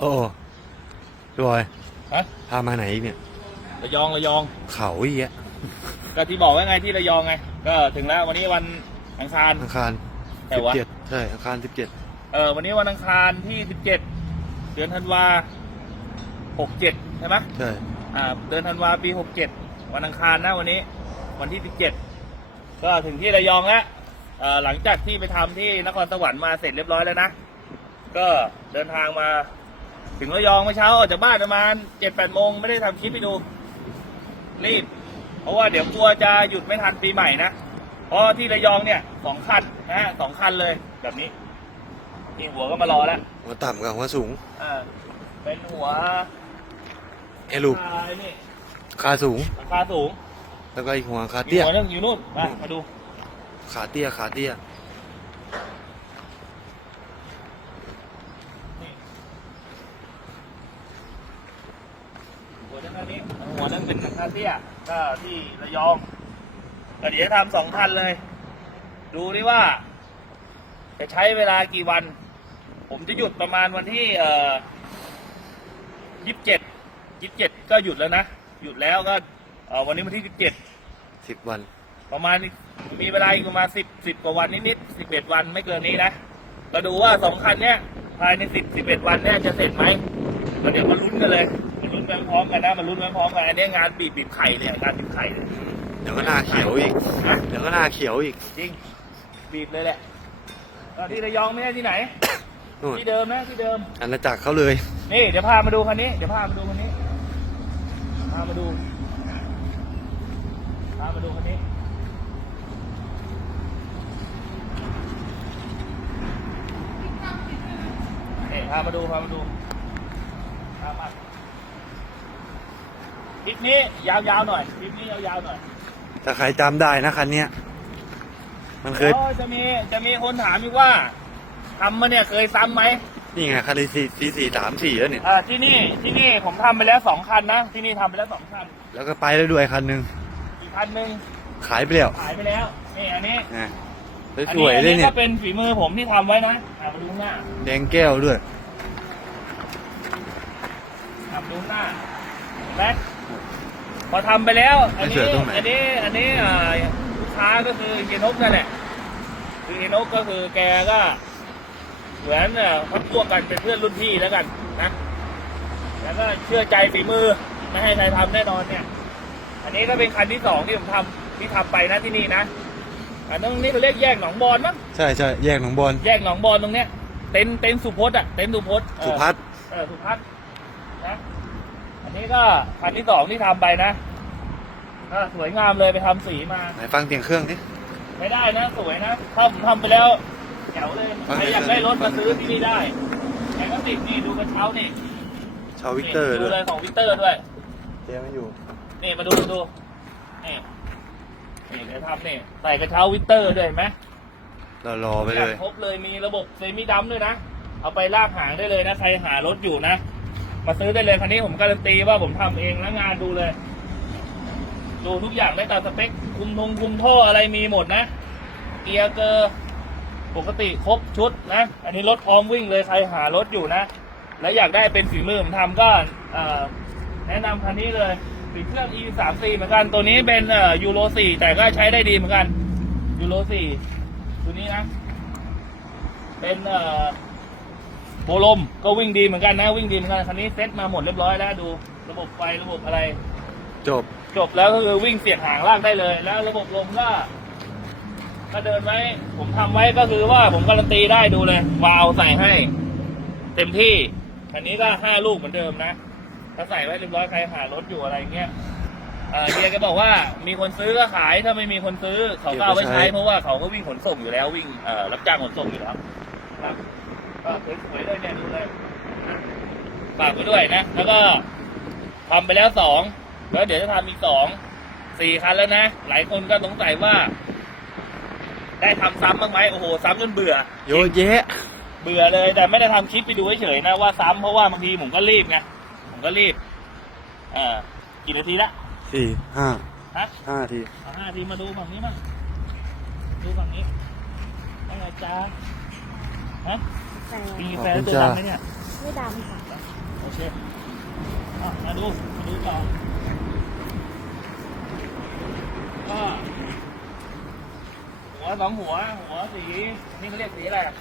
โอ้พี่บอยฮะพามาไหนอีกเนี่ยระยองระยอง เขาอีกอะก็ที่บอกไว้ไงที่ระยองไง ก็ถึงแล้ววันนี้วันอังคาร อังคารแต่สิบว่า เจ็ดใช่อังคารสิบเจ็ดเออวันนี้วันอังคารที่สิบเจ็ดเดือนธันวาหกเจ็ดใช่ไหมใช่อ่าเดือนธันวาปีหกเจ็ดวันอังคารนะวันนี้ วันที่สิบเจ็ดก็ถึงที่ระยองแล้วเอ่อหลังจากที่ไปทำที่นครสวรรค์มาเสร็จเรียบร้อยแล้วนะ ก็เดินทางมา ถึงระยองเมื่อเช้าออกจากบ้านประมาณเจ็ดแปดโมงไม่ได้ทำคลิปไปดู รีบ เพราะว่าเดี๋ยวกลัวจะหยุดไม่ทันปีใหม่นะเพราะที่ระยองเนี่ยสองคันนะฮะสองคันเลยแบบนี้นี่หัวก็มารอแล้วหัวต่ำกับหัวสูงเออเป็นหัวเอลูปคาไอ้นี่ขาสูง ราคาสูงแล้วก็อีกหัวขามีเตี้ยหัวหนึงอยู่นู่นมามาดู ขาเตี้ยขาเตี้ย นี่หัวหนึงอันนี้หัวหนึงเป็นราคาเตี้ยก็ที่ระยองก็เดี๋ยวทำสองคันเลย ดูดิว่า จะใช้เวลากี่วัน ผมจะหยุดประมาณวันที่เอ่อยี่สิบเจ็ดยี่สิบเจ็ดก็หยุดแล้วนะ หยุดแล้วก็เอ่อวันนี้วันที่สิบเจ็ดสิบวัน ประมาณอีกมีเวลาอีกประมาณสิบสิบกว่าวันนิดๆสิบเอ็ดวันไม่เกินนี้นะมาดูว่าสองคันเนี้ยภายในสิบสิบเอ็ดวันเนี้ยจะเสร็จไหมแล้วเดี๋ยวมาลุ้นกันเลยมาลุ้ นไปพร้อมกันนะมาลุ้นไปพร้อมกันอันนี้งานบีบบีบไข่เนี่ยงานบีบไข่เนี่ยเดี๋ยวก็หน้าเขียวอีกนะเดี๋ยวก็หน้าเขียวอีก จริง บีบเลยแหละก็ที่ระยองไม่ใช่ที่ไหนนู่นที่เดิมนะที่เดิมอาณาจักรเขาเลย นี่ เดี๋ยวพามาดูคันนี้ เดี๋ยวพามาดูคันนี้ พามาดู พามาดูคันนี้นี่พามาดูพามาดูพามา คลิปนี้ยาวๆหน่อยคลิปนี้ยาวๆหน่อยถ้าใครจำได้นะคันเนี้ยมันเคยแล้วจะมีจะมีคนถามอีกว่าทำมาเนี่ยเคยซ้ำไหมนี่ไงคันที่สี่สี่สี่สามสี่แล้วเนี่ยอ่าที่นี่ที่นี่ผมทำไปแล้วสองคันนะที่นี่ทำไปแล้วสองคันแล้วก็ไปแล้วด้วยคันหนึ่งอีกคันหนึ่งขายไปแล้วขายไปแล้วนี่อันนี้อะอันสวยอัๆเลยนี้เนี่ก็ยเป็นฝีมือผมที่ทำไว้นะอ่ามาดูข้างหน้าแดงแก้วด้วย อ่ามาดูข้างหน้าเห็นไหม พอทำไปแล้วอันไม่เชื่นี้อตรงไหนอันนี้ อันนี้อ่าลูกค้าก็คือเยนกนั่นแหละ คือเยนกก็คือแกก็เหมือนเอ่อพักพวกกันเป็นเพื่อนรุ่นพี่แล้วกันนะ แล้วก็เชื่อใจฝีมือไม่ให้ใครทำแน่นอนเนี่ย อันนี้ก็เป็นคันที่สองที่ผมทำที่ทำไปนะที่นี่นะอันตรงนี้เขาเรียกแยกหนองบอนมั้งใช่ใช่แยกหนองบอลแยกหนองบอนตรงเนี้ยเต็นท์เต็นท์สุพจน์อะเต็นท์สุพจน์เออสุพัฒน์เออสุพัฒน์นะอั นนี้ก็คันที่สองที่ทำไปนะก็สวยงามเลยไปทำสีมา ไหนฟังเสียงเครื่องดิ ไม่ได้นะ สวยนะถ้าผมทำไปแล้วแจ๋วเลยใครอยากได้รถมาซื้อที่นี่ได้แกก็ติดนี่ดูกระเช้านี่ชาววิกเตอร์นี่ด้ดูวยเลยของวิกเตอร์ด้วย เจ๊ไม่อยู่ นี่มาดูมาดูนี่นี่เดี๋ยวทำนี่ใส่กระเช้าวิกเตอร์ด้วยเห็นไหมเรารอไปเลย ครบเลยมีระบบเซมิดัมด้วยนะ เอาไปลากหางได้เลยนะ ใครหารถอยู่นะ มาซื้อได้เลยคันนี้ผมการันตีว่าผมทำเองแล้วงานดูเลย ดูทุกอย่างได้ตามสเปค คุมทงคุมท่ออะไรมีหมดนะ เกียร์เกอร์ปกติครบชุดนะ อันนี้รถพร้อมวิ่งเลยใครหารถอยู่นะ แล้วอยากได้เป็นฝีมือผมทำก็แนะนำคันนี้เลยสีเครื่อง e 3 4เหมือนกัน ตัวนี้เป็นยูโร4แต่ก็ใช้ได้ดีเหมือนกันยูโร4ตัวนี้นะ เป็นเอ่อ โบลมก็วิ่งดีเหมือนกันนะ วิ่งดีเหมือนกันคันนี้เซ็ตมาหมดเรียบร้อยแล้วดู ระบบไฟระบบอะไร จบ จบแล้วก็คือวิ่งเสียงหางลากได้เลย แล้วระบบลมก็ก็เดินไว้ ผมทำไว้ก็คือว่าผมการันตีได้ดูเลยวาล์วใส่ให้ เต็มที่คันนี้ก็ห้าลูกเหมือนเดิมนะถ้าใส่ไว้เรียบร้อยใครหารถอยู่อะไรเงี้ยเอ่อเฮียก็บอกว่ามีคนซื้อก็ขายถ้าไม่มีคนซื้อเขาก็เอาไว้ใช้เพราะว่าเขาก็วิ่งขนส่งอยู่แล้ววิ่งเอ่อรับจ้างขนส่งอยู่แล้วครับ ก็สวยๆเลยเนี่ยดูเลยนะฝากไว้ด้วยนะ แล้วก็ทำไปแล้วสองแล้วเดี๋ยวจะทำอีกสองสี่คันแล้วนะ หลายคนก็สงสัยว่า ได้ทำซ้ำบ้างไหมโอ้โห ซ้ำจนเบื่อ โยเยะเบื่อเลย แต่ไม่ได้ทำคลิปไปดูเฉยๆนะว่าซ้ำเพราะว่าบางทีผมก็รีบไงผมก็รีบเอ่อกี่นาทีละสี่ห้าฮะห้าทีเอาห้านาทีมาดูฝั่งนี้มั้งดูฝั่งนี้ว่าไงจ้าฮะ แต่มีแฟนตัวดำไหมเนี่ยไม่ดำค่ะโอเคอะมาดูมาดูต่อก็หัวสองหัว หัวสีนี่เขาเรียกสีอะไรอะ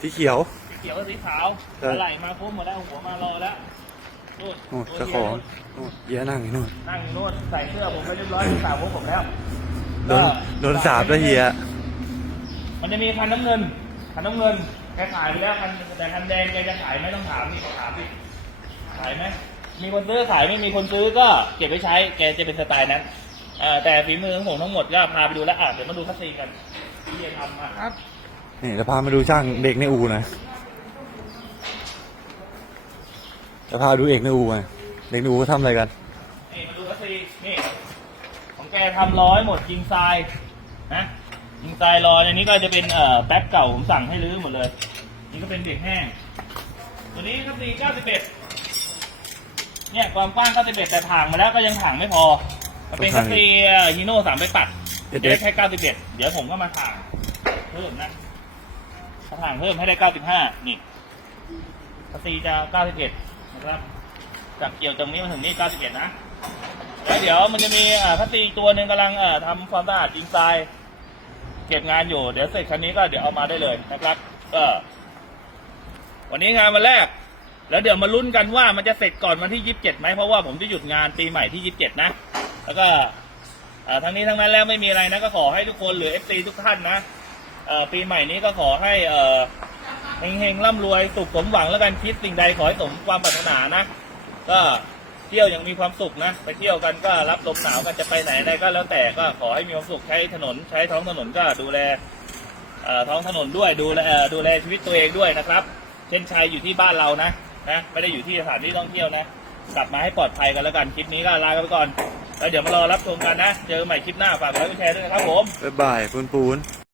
สีเขียว สีเขียวกับสีขาวใช่อะไรมาพุ่มหมดแล้วหัวมารอแล้วนู่นโอ้ยตัวเจ้าเดีขยวองโอ้ยเหี้ยอะนั่งอยู่นู่นนั่งอยู่นู่นใส่เสื้อผมไปเรียบร้อยสาวพวกผมแล้ว โดนโดนสาบแล้วเฮียมันจะมีคันน้ำเงินคันน้ำเงิน แกขายไปแล้วคันแต่คันแดงแกจะขายไหมต้องถามนี่ถามดิขายไหมมีคนซื้อขายไม่มีคนซื้อก็เก็บไว้ใช้ แกจะเป็นสไตล์นั้นเอ่อแต่ฝีมือของผมทั้งหมดก็พาไปดูแล้วอะเดี๋ยวมาดูคัสซีกันที่จะทำอะครับนี่จะพามาดูช่างเด็กในอู่หนะจะพาดูเอกในอู่ไงเด็กในอู่เขาทำอะไรกันนี่มาดูคัสซีนี่ของแกทำร้อยหมดยิงทรายนะ ยิงทรายร้อยอันนี้ก็จะเป็นเอ่อแป๊บเก่าผมสั่งให้รื้อหมดเลย นี่ก็เป็นเด็กแห้ง ตัวนี้คัสซี91เนี่ยความกว้าง91แต่ถ่างมาแล้วก็ยังถ่างไม่พอมันเป็นคัสซีฮีโน่สามไปปัดเด็ดๆจะได้แค่91เดี๋ยวผมก็มาถ่างเพิ่มนะถ้าถ่างเพิ่มให้ได้95นี่คัสซีจะ91นะครับจากเกี่ยวตรงนี้มาถึงนี่91นะแล้วเดี๋ยวมันจะมีอ่าคัสซีอีกตัวหนึ่งกำลังอ่าทำความสะอาดดินทราย เก็บงานอยู่ เดี๋ยวเสร็จคันนี้ก็เดี๋ยวเอามาได้เลยนะครับก็วันนี้งานวันแรก แล้วเดี๋ยวมาลุ้นกันว่ามันจะเสร็จก่อนวันที่27ไหมเพราะว่าผมจะหยุดงานปีใหม่ที่27นะ แล้วก็อ่าทั้งนี้ทั้งนั้นแล้วไม่มีอะไรนะก็ขอให้ทุกคนหรือ FC ทุกท่านนะเออปีใหม่นี้ก็ขอให้เอ่อเฮงร่ำรวยสุขสมหวังแล้วกันคิดสิ่งใดขอให้สมความปรารถนานะ ก็ เที่ยวยังมีความสุขนะ ไปเที่ยวกันก็รับลมหนาวกันจะไปไหนได้ก็แล้วแต่ก็ขอให้มีความสุขใช้ถนนใช้ท้องถนนก็ดูแลเอ่อท้องถนนด้วยดูแลดูแลชีวิตตัวเองด้วยนะครับ เช่นชัยอยู่ที่บ้านเรานะนะไม่ได้อยู่ที่สถานที่ท่องเที่ยวนะ กลับมาให้ปลอดภัยกันแล้วกันคลิปนี้ก็ลากันไปก่อนแล้วเดี๋ยวมารอรับชมกันนะ เจอใหม่คลิปหน้าฝากกดไลค์แชร์ด้วยนะครับผมบ๊ายบายปูนปูน